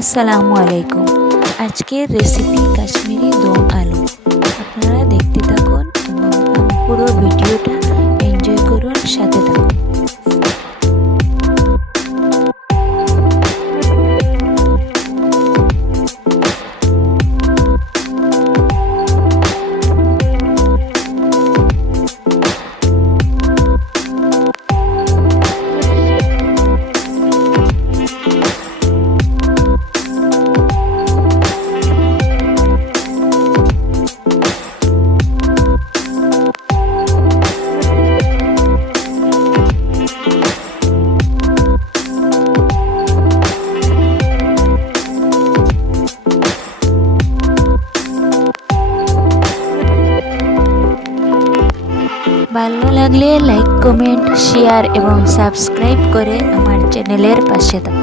আসসালামু আলাইকুম। আজকের রেসিপি কাশ্মীরি দম আলু। আপনারা দেখতে থাকুন এবং পুরো ভিডিওটা এনজয় করুন, সাথে থাকুন। ভালো লাগলে লাইক, কমেন্ট, শেয়ার এবং সাবস্ক্রাইব করে আমার চ্যানেলের পাশে থাকুন।